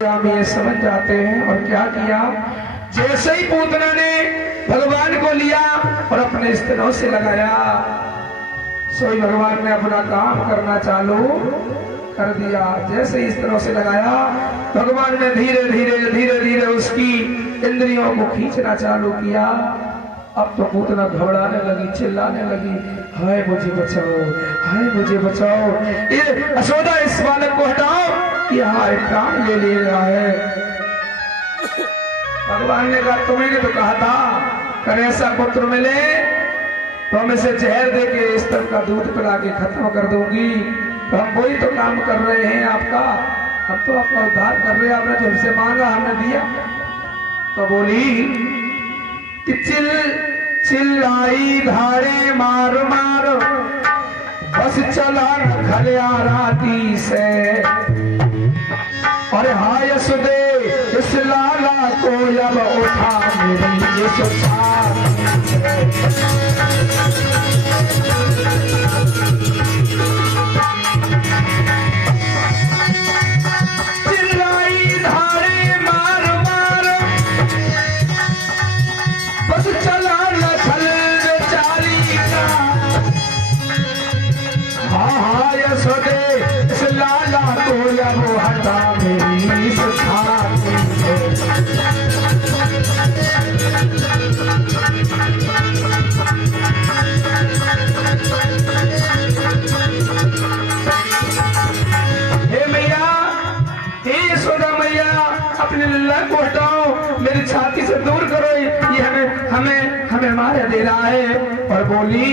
हम ये समझ जाते हैं। और क्या किया, जैसे ही पूतना ने भगवान को लिया और अपने स्तनों से लगाया, सोई भगवान ने अपना काम करना चालू कर दिया। जैसे ही स्तनों से लगाया, भगवान ने धीरे धीरे धीरे धीरे उसकी इंद्रियों को खींचना चालू किया। अब तो पूतना घबराने लगी, चिल्लाने लगी, हाय मुझे बचाओ, हाय मुझे बचाओ, ये यशोदा इस बालक को हटाओ, ये हमारे प्राण ले रहा है। भगवान ने कहा, तुम्हें तो कहा था कर ऐसा पुत्र मिले तो हम इसे जहर दे के स्तन का दूध पिला के खत्म कर दूंगी। तो हम वही तो काम कर रहे हैं आपका, हम तो आपका उद्धार कर रहे हैं, आपने जो हमसे मांगा हमने दिया। तो बोली कि चिल्लाई धारे मार मार, बस चला खलिया राती से, और हाय सुदे इस लाला को अब उठा मेरी इस चिल्लाई धारे मार मार, बस चला खल चाली का, हाय सुदे इस लाला को अब हटा मेरी इस छाती से। हे मैया, हे यशोदा मैया, अपने लल्ला को हटाओ, मेरी छाती से दूर करो, ये हमें मार दे रहा है। और बोली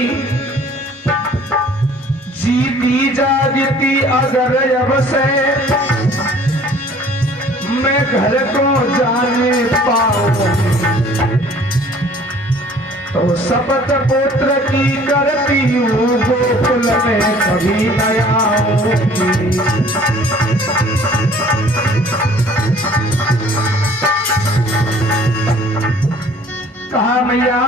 जीती जागती अगर अब से मैं घर को जाने पाऊं, तो शपथ पुत्र की करती हूँ, गोकुल में कभी न आऊंगी। कहा मैया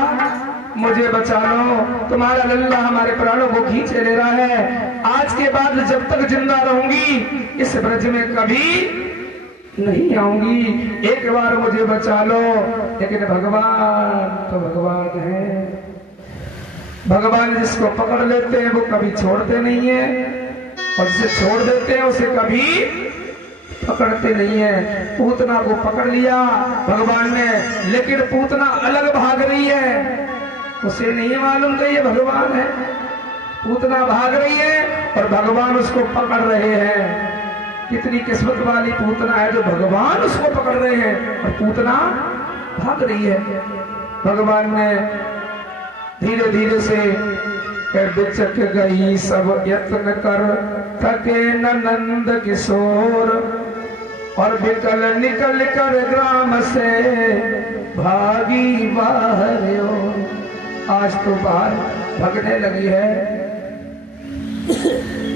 मुझे बचा लो, तुम्हारा लल्ला हमारे प्राणों को खींच ले रहा है। आज के बाद जब तक जिंदा रहूंगी इस ब्रज में कभी नहीं आऊंगी, एक बार मुझे बचा लो। लेकिन भगवान तो भगवान है, भगवान जिसको पकड़ लेते हैं वो कभी छोड़ते नहीं है, और जिसे छोड़ देते हैं उसे कभी पकड़ते नहीं है। पूतना को पकड़ लिया भगवान ने, लेकिन पूतना अलग भाग रही है, उसे नहीं मालूम कि ये भगवान है। पूतना भाग रही है और भगवान उसको पकड़ रहे हैं। कितनी किस्मत वाली पूतना है जो भगवान उसको पकड़ रहे हैं और पूतना भाग रही है। भगवान ने धीरे धीरे से बिचक गई सब यत्न कर, थके न नंद किशोर, और बिकल निकल कर ग्राम से भागी बाहर ओर। आज तो बाहर भगने लगी है,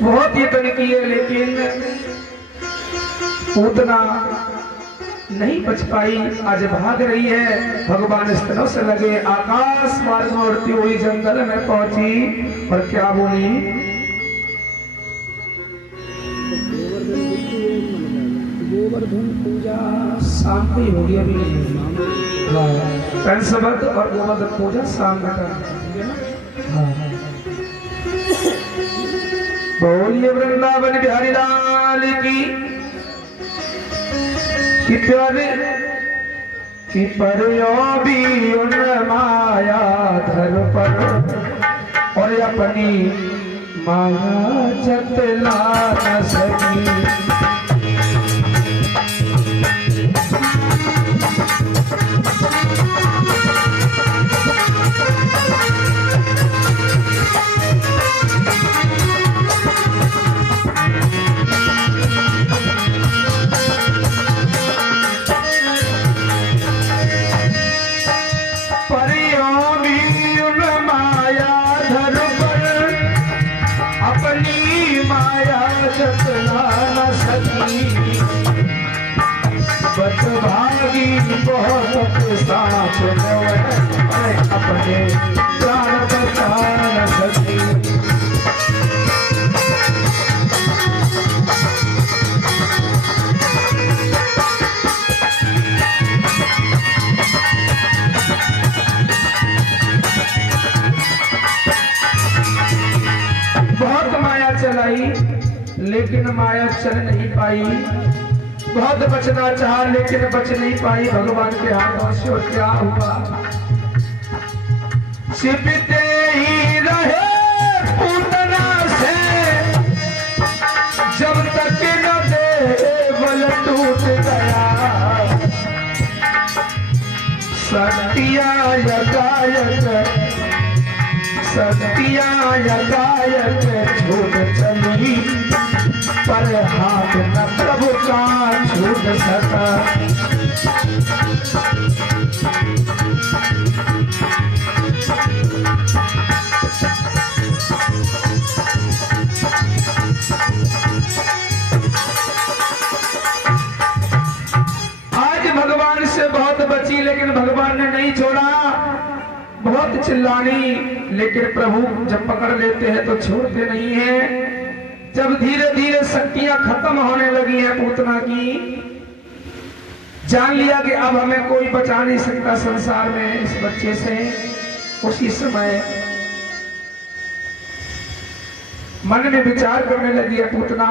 बहुत यत्न किए लेकिन पूतना नहीं बच पाई, आज भाग रही है। भगवान स्तनों से लगे, आकाश मार्ग में उड़ती हुई जंगल में पहुंची और क्या बोली, गोवर्धन पूजा शाम की होगी, अभी पंचवत और गोवर्धन पूजा शाम का। बोलिए वृंदावन बिहारी लाल की प्यारे कि परियो भी उन माया धर पर, और अपनी माया जतला न सकी। भागी बहुत साथ अपने प्राण बचा न सकी। लेकिन माया चल नहीं पाई। बहुत बचना चाहा लेकिन बच नहीं पाई भगवान के हाथों से। और क्या हुआ, छिपते ही रहे पूतना से जब तक न देवल टूट गया। सत्या गायक छूट चली पर हाथ न प्रभु का छूट सका। आज भगवान से बहुत बची लेकिन भगवान ने नहीं छोड़ा। बहुत चिल्लानी लेकिन प्रभु जब पकड़ लेते हैं तो छोड़ते नहीं हैं। जब धीरे धीरे शक्तियां खत्म होने लगी हैं पूतना की, जान लिया कि अब हमें कोई बचा नहीं सकता संसार में इस बच्चे से। उसी समय मन में विचार करने लगी है पूतना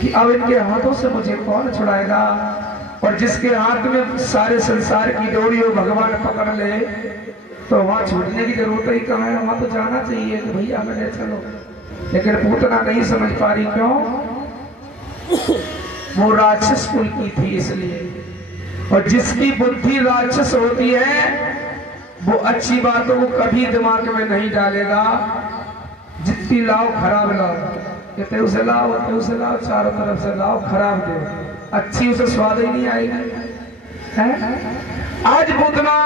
कि अब इनके हाथों से मुझे कौन छुड़ाएगा। और जिसके हाथ में सारे संसार की डोरी हो भगवान पकड़ ले तो वहां छूटने की जरूरत ही कहाँ है, वहां तो जाना चाहिए कि भैया मैंने चलो। लेकिन पूतना नहीं समझ पा रही, क्यों? वो राक्षस कुल की थी इसलिए। और जिसकी बुद्धि राक्षस होती है वो अच्छी बातों को कभी दिमाग में नहीं डालेगा। जितनी लाओ खराब लाओ, कहते उसे लाओ उसे लाओ, चारों तरफ से लाओ, खराब दो, अच्छी उसे स्वाद ही नहीं आएगी। आज पूतना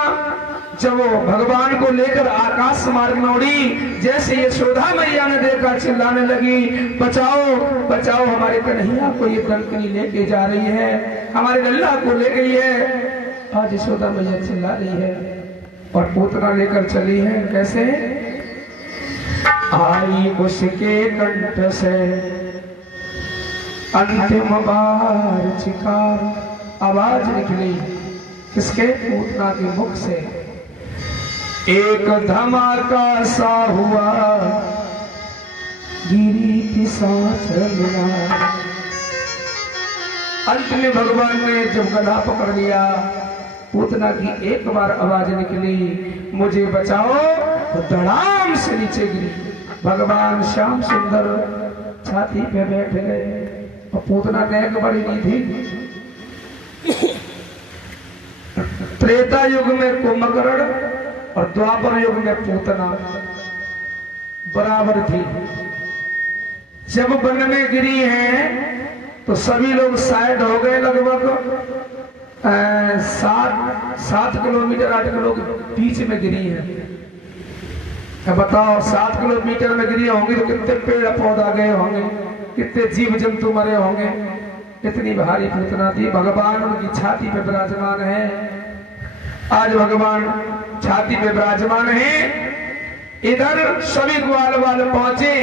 जब वो भगवान को लेकर आकाश मार्ग में उड़ी, जैसे यशोदा मैया ने देखा चिल्लाने लगी, बचाओ बचाओ हमारे कन्हैया को ये डंकनी लेके जा रही है, हमारे लल्ला को ले गई है। आज यशोदा मैया चिल्ला रही है और पूतना लेकर चली है। कैसे आई उसके कंठ से अंतिम बार चिकार, आवाज निकली किसके? पूतना के मुख से। एक धमाका सा हुआ, गिरी की सांस मिला। अंत में भगवान ने जब गला पकड़ लिया, पूतना की एक बार आवाज निकली, मुझे बचाओ, तो धड़ाम से नीचे गिरी। भगवान श्याम सुंदर छाती पे बैठ गए और पूतना नेक बड़ी नहीं थी। त्रेता युग में कुंभकर्ण और द्वापर युग में पूतना बराबर थी। जब वन में गिरी है तो सभी लोग साइड हो गए। लगभग 7 किलोमीटर 8 किलोमीटर बीच में गिरी है। अब बताओ 7 किलोमीटर में गिरी होंगी तो कितने पेड़ पौधा गए होंगे, कितने जीव जंतु मरे होंगे। इतनी भारी पूतना थी। भगवान उनकी छाती पे विराजमान है। आज भगवान छाती पे विराजमान है। इधर सभी ग्वाल वाले पहुंचे,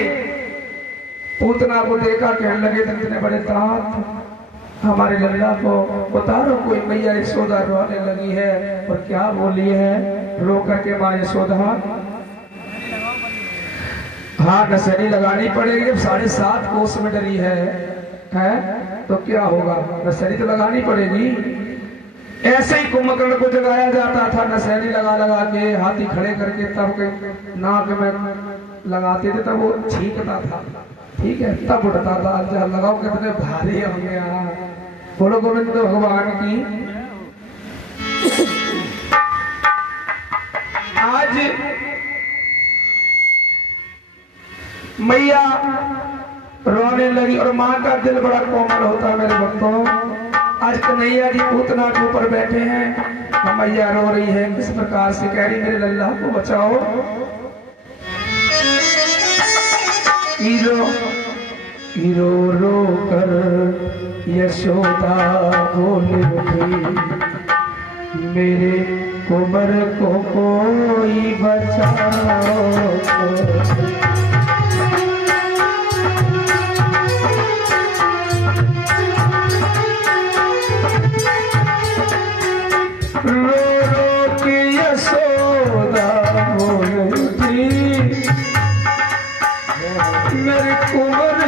पूतना को देखा, कहने लगे इतने बड़े दांत, हमारे लल्ला को उतारो। कोई मैया यशोदा रोने लगी है और क्या बोली है, रो करके माँ यशोदा हाँ नसैनी लगानी पड़ेगी। जब 7.5 कोस में डरी है तो क्या होगा, नसैनी तो लगानी पड़ेगी। ऐसे ही कुंभकर्ण को जगाया जाता था, नसैनी लगा लगा के, हाथी खड़े करके, तब नाक में लगाते थे, तब वो छींकता था, ठीक है, तब उठता था। जब लगाओ कितने भारी होंगे। बोलो गोविंद भगवान की। आज मैया रोने लगी और माँ का दिल बड़ा कोमल होता है मेरे भक्तों। आज कन्हैया जी पूतना के ऊपर बैठे हैं, मैया रो रही है, किस प्रकार से कह रही मेरे लल्ला को बचाओ। रो रो कर यशोदा बोल उठी, मेरे कुंवर को कोई बचाओ। मेरे कुंवर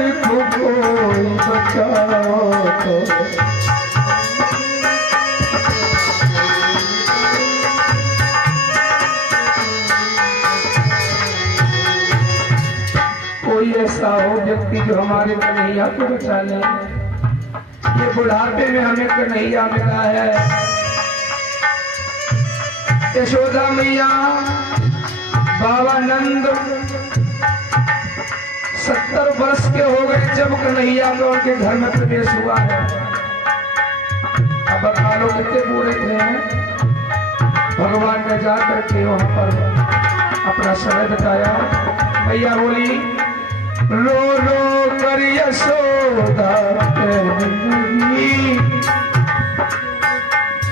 को। कोई ऐसा हो व्यक्ति जो हमारे कन्हैया को बचा ले। ये बुढ़ापे में हमें कन्हैया मिला है। यशोदा मैया बाबा नंद 70 वर्ष के हो गए जब कन्हैया का उनके घर में प्रवेश हुआ है। अब बता लो कितने बूढ़े थे। भगवान ने जाकर के वहां पर अपना समय बताया। मैया बोली रो रो कर यशोदा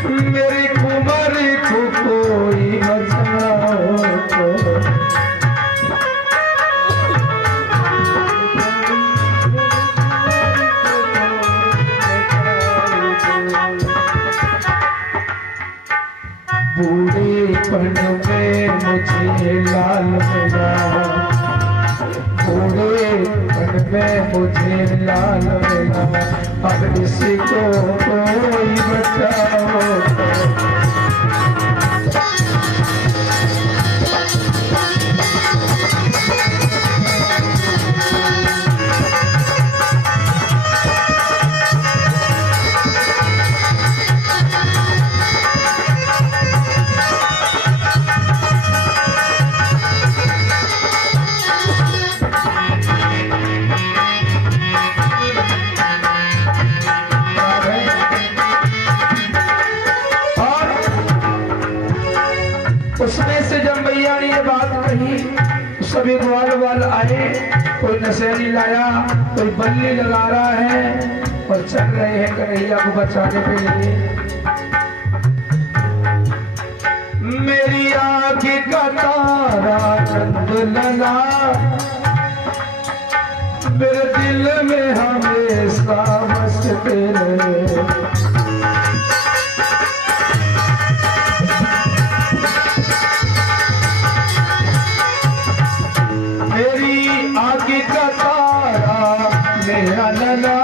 मेरी कुमारी को कोई बचाओ तो। बूढ़ेपन में मुझे लाल मिला, बूढ़ेपन में मुझे लाल मिला, अब किसी को कोई बचाओ तो। उसमें से जब मैया ने ये बात कही तो सभी ग्वाल वाल आए। कोई नशेड़ी लाया, कोई बल्ली लगा रहा है और चल रहे हैं कन्हैया को बचाने के लिए। मेरी आँखी का तारा चंद लगा, मेरे दिल में हमेशा बसते रहे। आगे का तारा मेरा लला,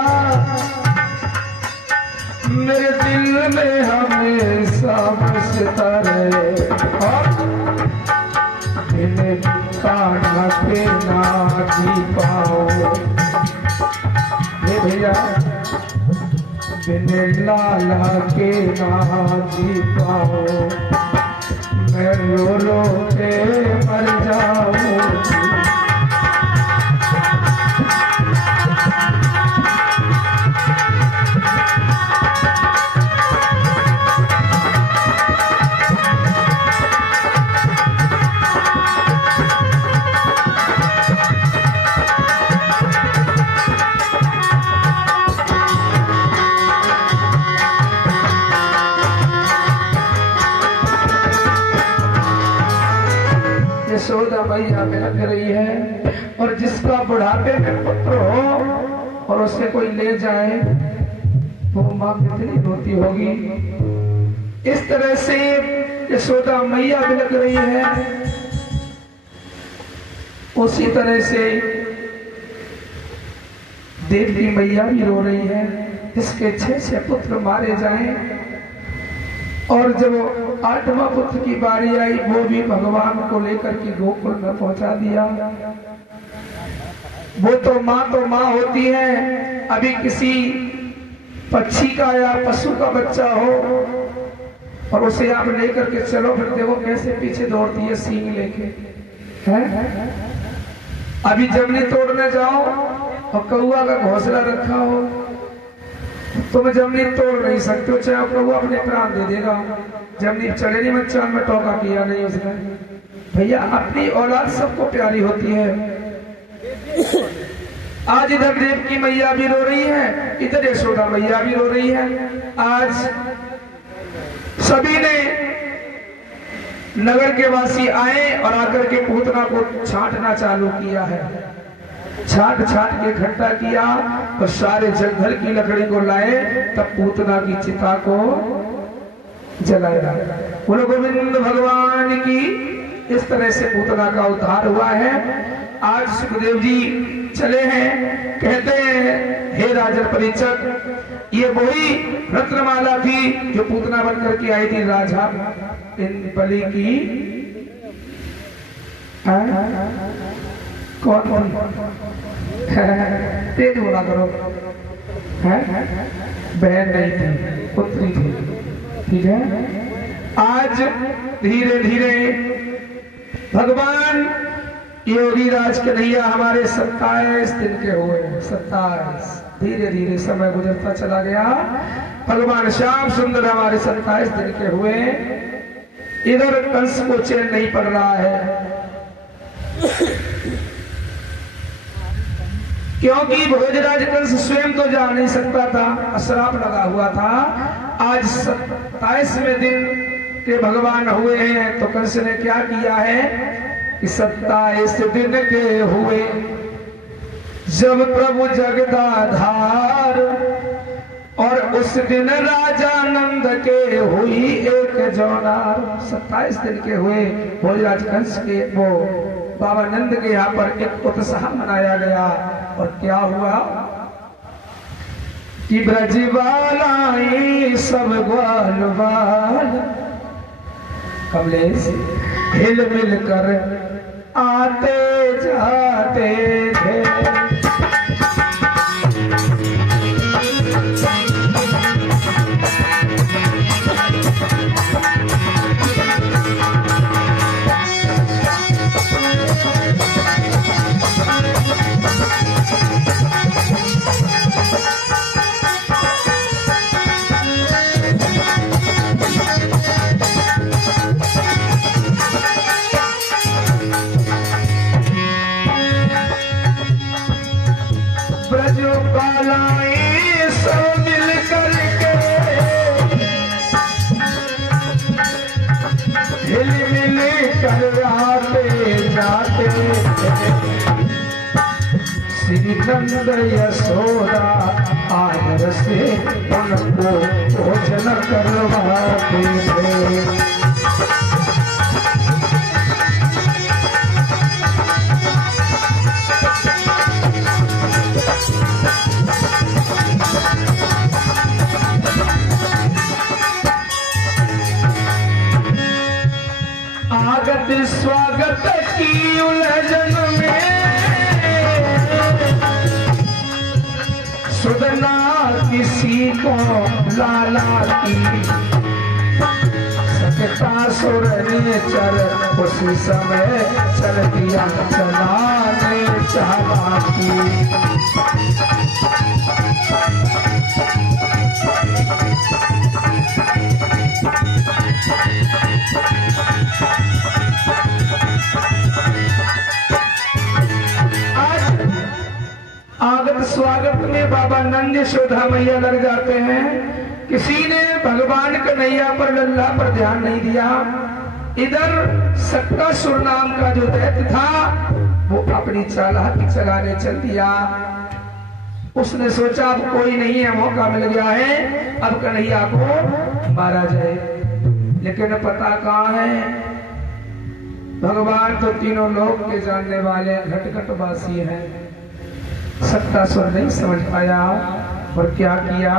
मेरे दिल में हमेशा बसता रहे। और बिन कान्हा के ना जी पाओ भैया, बिन लाला के ना जी पाओ, मैं रो रो के मर जाऊं। यशोदा मैया बिलख रही है। और जिसका बुढ़ापे में पुत्र हो और उसे कोई ले जाए तो माँ कितनी रोती होगी। इस तरह से यशोदा मैया बिलख रही है। उसी तरह से देवी मैया भी रो रही है। जिसके 6 पुत्र मारे जाएं और जब 8वां पुत्र की बारी आई वो भी भगवान को लेकर के गोकुल में पहुंचा दिया। वो तो माँ होती है। अभी किसी पक्षी का या पशु का बच्चा हो और उसे आप लेकर के चलो, फिर देखो कैसे पीछे दौड़ती है सींग लेके है। अभी जमनी तोड़ने जाओ और कौआ का घोंसला रखा हो तो मैं जमनी तोड़ नहीं सकते हो, चाहे प्रभु अपने प्राण दे देगा। जमनी चढ़ेली में चांद में टोका किया नहीं उसने। भैया अपनी औलाद सबको प्यारी होती है। आज इधर देव की मैया भी रो रही है, इधर यशोदा मैया भी रो रही है। आज सभी ने नगर के वासी आए और आकर के पूतना को छांटना चालू किया है। छाट के इकट्ठा किया और सारे जंगल की लकड़ी को लाए, तब पूतना की चिता को जलाया। बोलो गोविंद भगवान की। इस तरह से पूतना का उद्धार हुआ है। आज सुखदेव जी चले हैं, कहते हैं हे राजन परीक्षक, ये वही रत्नमाला थी जो पूतना बन करके आई थी राजा इन बलि की। कौन तेज बोला करो। बहन नहीं थी, पुत्री थी। ठीक है, आज धीरे धीरे भगवान योगी राज कन्हैया हमारे 27 दिन के हुए। 27 धीरे धीरे समय गुजरता चला गया। भगवान श्याम सुंदर हमारे 27 दिन के हुए। इधर कंस को चैन नहीं पड़ रहा है, क्योंकि भोजराज कंस स्वयं तो जा नहीं सकता था, श्राप लगा हुआ था। आज 27वें दिन के भगवान हुए हैं, तो कंस ने क्या किया है कि 27 दिन के हुए जब प्रभु जगदाधार, और उस दिन राजा नंद के हुई एक जौनार। 27 दिन के हुए भोजराज कंस के, वो बाबा नंद के यहाँ पर एक उत्साह मनाया गया। और क्या हुआ कि ब्रजवालाई सब ग्वाल बाल कमलेश हिल मिल कर आते जाते थे। श्री नंद यशोदा आदर से उनको भोजन करवाते थे। आगत स्वागत की उलझन में सुधना किसी को लाला की सकता सुर ने चल उसी समय चल दिया चलाने चाहा की। आगत स्वागत में बाबा नंद यशोदा मैया लग जाते हैं। किसी ने भगवान कन्हैया पर लल्ला पर ध्यान नहीं दिया। इधर सक्कासुर नाम का जो दैत्य था वो अपनी चालाकी चलाने चल दिया। उसने सोचा अब कोई नहीं है, मौका मिल गया है, अब कन्हैया को मारा जाए। लेकिन पता कहाँ है, भगवान तो तीनों लोक के जानने वाले घटघटवासी हैं। सक्कासुर नहीं समझ पाया और क्या किया,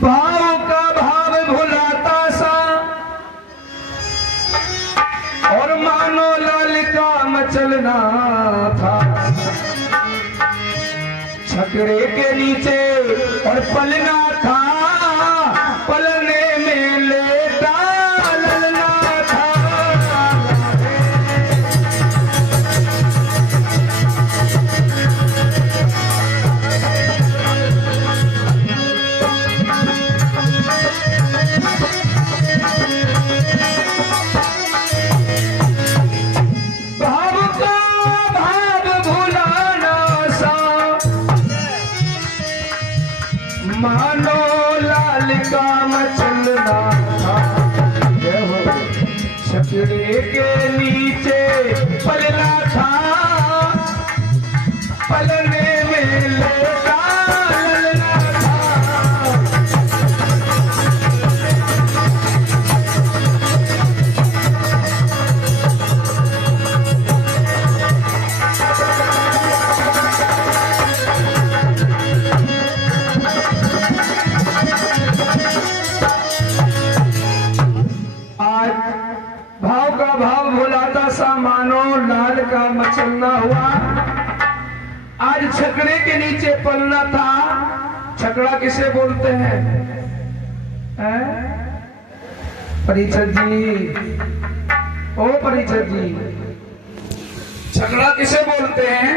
भाव का भाव भुलाता सा और मानो लाल का मचलना था। छकड़े के नीचे और पलना था, पलने में लेटा ललना था। मानो लाल का मचलना था, छकड़े के नीचे पलना था, पलने में लेटा ललना था। भाव भुलाता सा मानो लाल का मचलना हुआ। आज छकड़े के नीचे पलना था। छकड़ा किसे बोलते हैं? परिचर जी, ओ परिचर जी, छकड़ा किसे बोलते हैं?